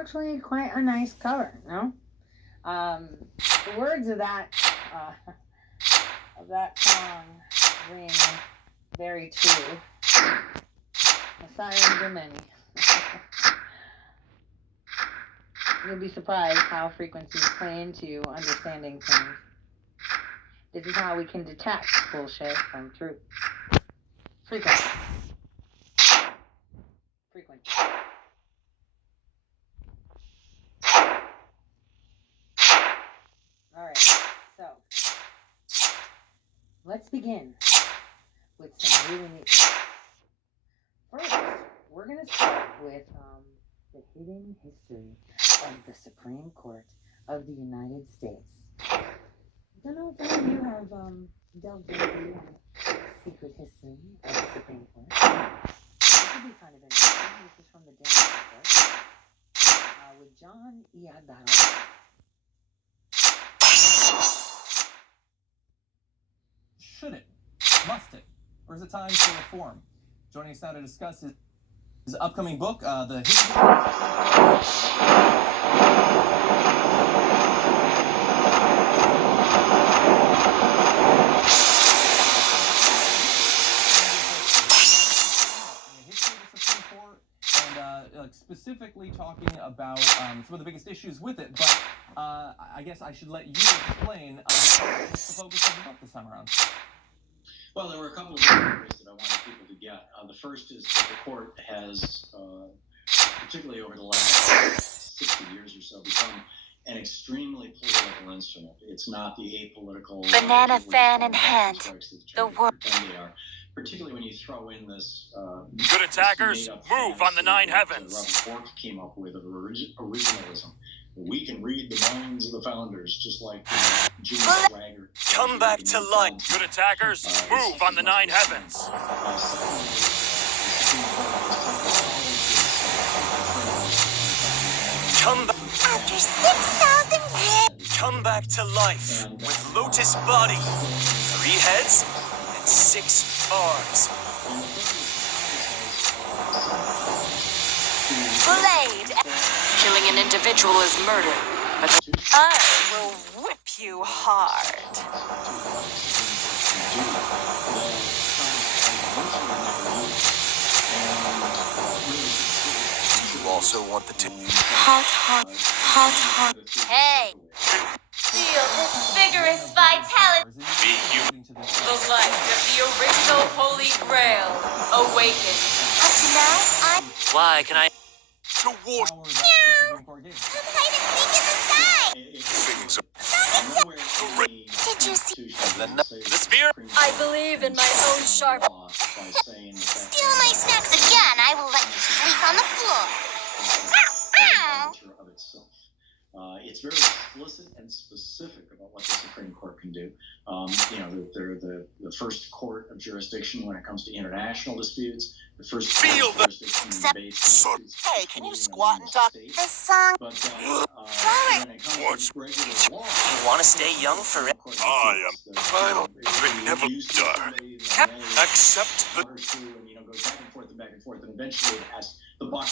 actually quite a nice cover, no? Um, the words uh, of that song ring very true. The sirens are many. You'll be surprised how frequencies play into understanding things. This is how we can detect bullshit from truth. Frequency. Frequency. Alright, so let's begin with some really neat stuff. First, we're going to start with the hidden history of the Supreme Court of the United States. I don't know if any of you have delved into the secret history of the Supreme Court. This would be kind of interesting. This is from the Daily Report with John Iadarola. Should it? Must it? Or is it time for reform? Joining us now to discuss his upcoming book, The History of the Supreme Court, and specifically talking about some of the biggest issues with it. But I guess I should let you explain what's the focus of the book this time around. Well, there were a couple of areas that I wanted people to get. The first is that the court has, particularly over the last 60 years or so, become an extremely political instrument. It's not the apolitical banana fan in hand. The world. They are, particularly when you throw in this. Good attackers, move on the nine heavens. Robert Bork came up with of originalism. We can read the minds of the founders, just like Jimmy Swaggart. Come back to life. Good attackers, move on the nine heavens. Come back. After 6,000 years. Come back to life with Lotus Body, 3 heads and 6 arms. Blade. Killing an individual is murder, but I will whip you hard. Do you also want the Hot. Hey! Feel this vigorous vitality. Be you. The light of the original Holy Grail awakened. Up to now, I'm Why can I? To war. hide and seek in the sky. Did you see? The spear? I believe in my own sharp. Steal my snacks again, I will let you sleep on the floor. It's very explicit and specific about what the Supreme Court can do. They're the first court of jurisdiction when it comes to international disputes. The first Feel the jurisdiction in debates. Hey, can you squat and talk? This song. But Flower. when it comes to regular law, You want to stay young forever? I am final, but never die. Accept the. Goes back and forth, and eventually it has the buck.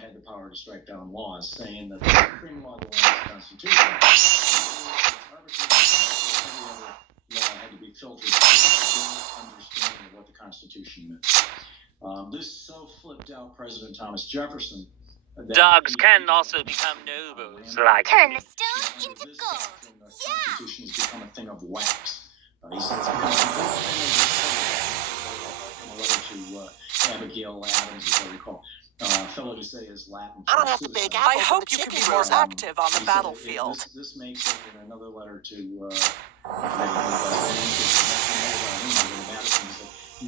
Had the power to strike down laws, saying that the supreme law of the Constitution, every other law had to be filtered through the understanding of what the Constitution meant. This so flipped out President Thomas Jefferson. Dogs can also become nobles, like. Turn the stone into gold. The Constitution has become a thing of wax. He said it's become a letter to Abigail Adams, as I recall. Fellow to say is Latin. I don't have to big apple. I hope you can be more active on the battlefield. This makes it in another letter to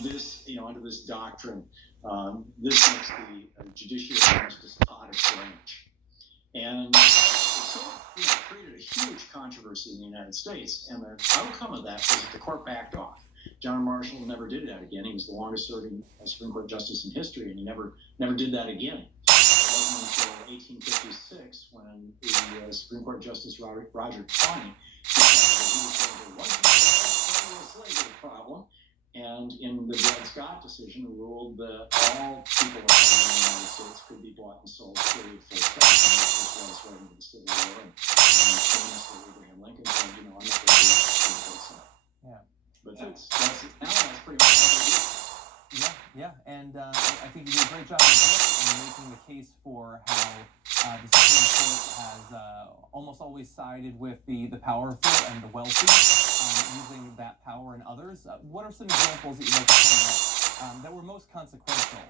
this, under this doctrine, this makes the judiciary almost a despotic branch, and so created a huge controversy in the United States. And the outcome of that was that the court backed off. John Marshall never did that again. He was the longest-serving Supreme Court justice in history, and he never did that again. It wasn't until 1856, when the Supreme Court Justice Roger Taney decided that he was going to one slavery problem, and in the Dred Scott decision ruled that all people of color in the United States could be bought and sold freely for tax, and that was right into the Civil War. And famously, Abraham Lincoln said, I'm not going to do it. Yeah. But that's pretty much all they do. Yeah, and I think you did a great job in the book in making the case for how the Supreme Court has almost always sided with the powerful and the wealthy, using that power in others. What are some examples that you'd like to point out that were most consequential?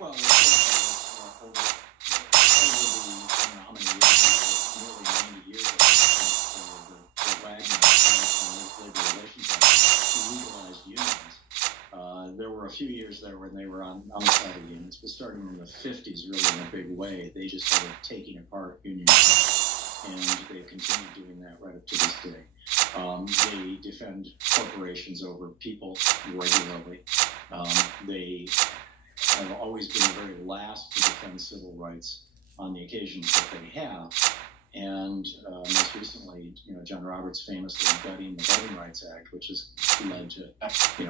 Well, the court over the nominee years, nearly 90 years ago, the Wagner and Labor Relations Act legalized unions. There were a few years there when they were on the side of unions, but starting in the 50s, really in a big way, they just started taking apart unions, and they continued doing that right up to this day. They defend corporations over people regularly. They have always been the very last to defend civil rights on the occasions that they have. And most recently, John Roberts famously gutting the Voting Rights Act, which has led to,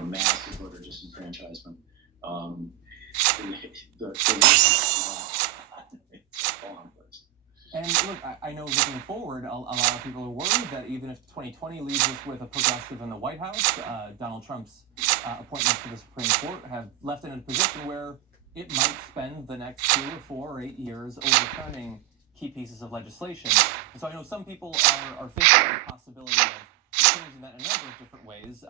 massive voter disenfranchisement. The list is long. It's a long list. And look, I know looking forward, a lot of people are worried that even if 2020 leaves us with a progressive in the White House, Donald Trump's appointments to the Supreme Court have left it in a position where it might spend the next 2 or 4 or 8 years overturning key pieces of legislation. And so I know some people are thinking of the possibility of changing that in a number of different ways.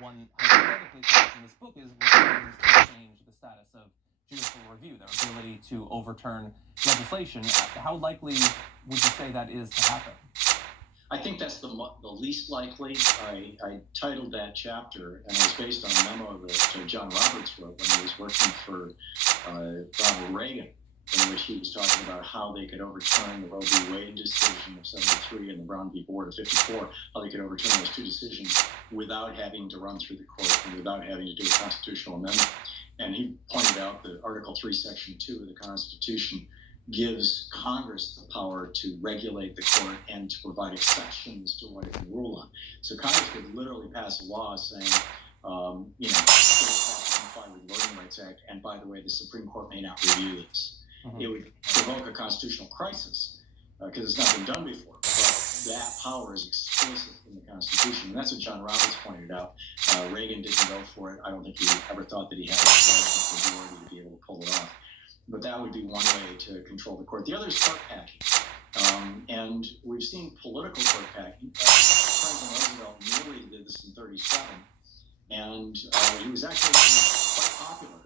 One hypothetically comes in this book is Republicans can change the status of judicial review, their ability to overturn legislation. How likely would you say that is to happen? I think that's the least likely. I titled that chapter, and it was based on a memo that John Roberts wrote when he was working for Ronald Reagan, in which he was talking about how they could overturn the Roe v. Wade decision of 73 and the Brown v. Board of 54, how they could overturn those two decisions without having to run through the court and without having to do a constitutional amendment. And he pointed out that Article 3, Section 2 of the Constitution gives Congress the power to regulate the court and to provide exceptions to what it can rule on. So Congress could literally pass a law saying, states have to comply with the Voting Rights Act, and by the way, the Supreme Court may not review this. It would provoke a constitutional crisis because it's not been done before. But that power is explicit in the Constitution, and that's what John Roberts pointed out. Reagan didn't go for it. I don't think he ever thought that he had a majority to be able to pull it off. But that would be one way to control the court. The other is court packing. And we've seen political court packing. Franklin Roosevelt nearly did this in 1937, and he was actually quite popular.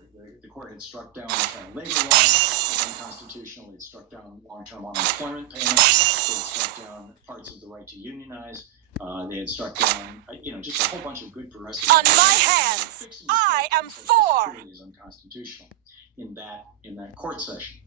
The court had struck down child labor laws, unconstitutional. It had struck down long-term unemployment payments. They had struck down parts of the right to unionize. They had struck down, just a whole bunch of good progressive. On my hands, I am for. Is unconstitutional in that court session,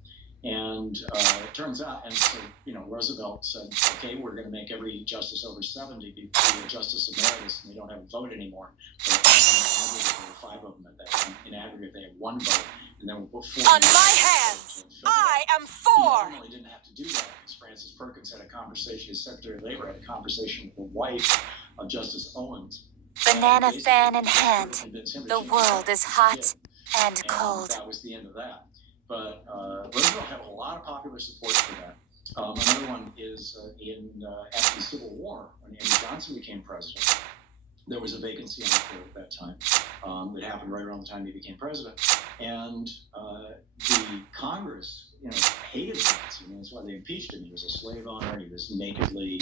and it turns out, and so Roosevelt said, okay, we're going to make every justice over 70 be a justice emeritus, and they don't have a vote anymore. But in aggregate, there were 5 of them at that time. In aggregate, they had 1 vote, and then we'll put 4. On my hands, I am for. He normally didn't have to do that because Francis Perkins had a conversation. His Secretary of Labor had a conversation with the wife of Justice Owens. Banana fan in hand, the world is hot and cold. That was the end of that. But Roosevelt had a lot of popular support for that. Another one is after the Civil War, when Andrew Johnson became president, there was a vacancy on the court at that time that happened right around the time he became president. And the Congress, hated Johnson. That's why they impeached him. He was a slave owner. He was nakedly,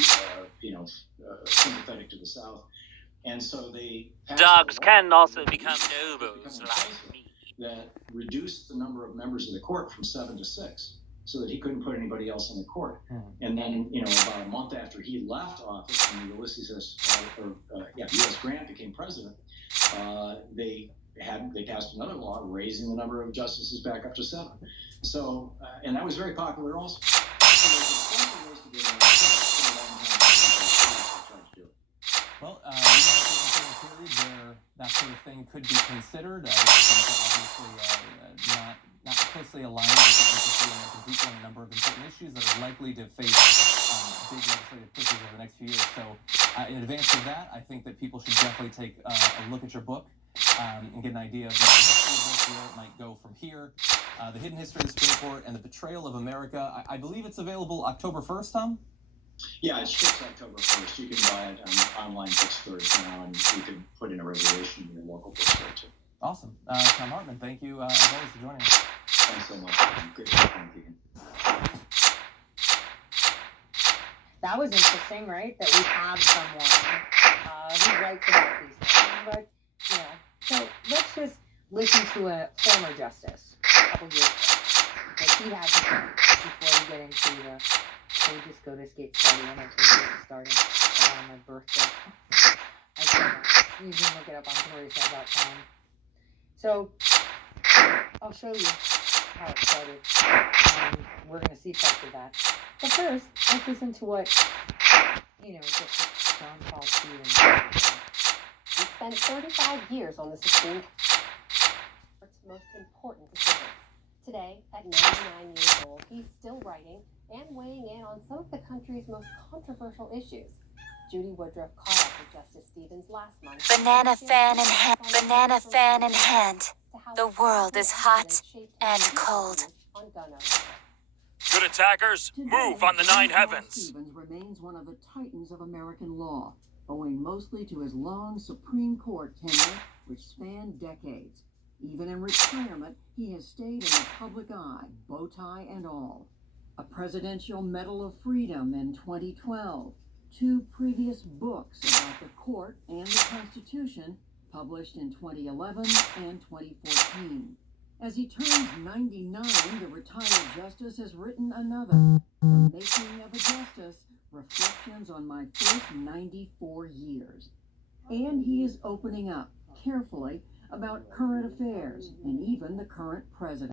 sympathetic to the South. And so they dogs can also become nobles like me. That reduced the number of members of the court from 7 to 6, so that he couldn't put anybody else on the court. And then, about a month after he left office, and U.S. Grant became president, they passed another law raising the number of justices back up to 7. So, and that was very popular also. So there's a bunch of ways to get around it. Well, we might be in a period where that sort of thing could be considered. The Supreme Court obviously not closely aligned with the interests of the American people on a number of important issues that are likely to face big legislative pushes over the next few years. So in advance of that, I think that people should definitely take a look at your book and get an idea of the history of this, where it might go from here. The Hidden History of the Supreme Court and the Betrayal of America. I believe it's available October 1st, Tom? Yeah, it's shipped October 1st. You can buy it on online bookstores now, and you can put in a reservation in your local bookstore, too. Awesome. Tom Hartman, thank you, as always, for joining us. Thanks so much. Great talking to you. That was interesting, right? That we have someone who writes about these things. But, you know, so let's just listen to a former justice a couple years ago. What he had to say before we get into the Courageous Go to Escape study. And I think it's starting around my birthday. I said that. You can look it up on CloriaShell.com. So, I'll show you how it started. We're going to see parts of that. But first, let's listen to what, Justice John Paul Stevens said. He spent 35 years on the Supreme Court's most important decisions. Today, at 99 years old, he's still writing and weighing in on some of the country's most controversial issues. Judy Woodruff caught up with Justice Stevens last month. Banana fan in hand, banana fan in hand. The world is hot and cold. Good attackers, move on the nine heavens. Stevens remains one of the titans of American law, owing mostly to his long Supreme Court tenure, which spanned decades. Even in retirement, he has stayed in the public eye, bow tie and all. A Presidential Medal of Freedom in 2012, 2 previous books about the court and the Constitution, published in 2011 and 2014. As he turns 99, the retired justice has written another, The Making of a Justice, Reflections on My First 94 Years. And he is opening up, carefully, about current affairs and even the current president.